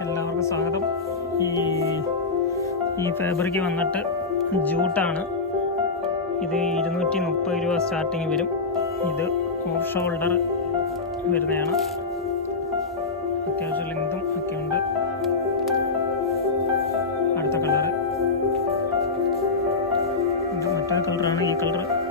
എല്ലാവർക്കും സ്വാഗതം. ഈ ഫാബ്രിക് വന്നിട്ട് ജൂട്ടാണ്. ഇത് 230 രൂപ സ്റ്റാർട്ടിങ് വരും. ഇത് ഓഫ് ഷോൾഡർ വരുന്നതാണ്. അത്യാവശ്യം ലെങ്തും ഒക്കെ ഉണ്ട്. അടുത്ത കളറ് ഇത് മറ്റൊരു കളറാണ്. ഈ കളർ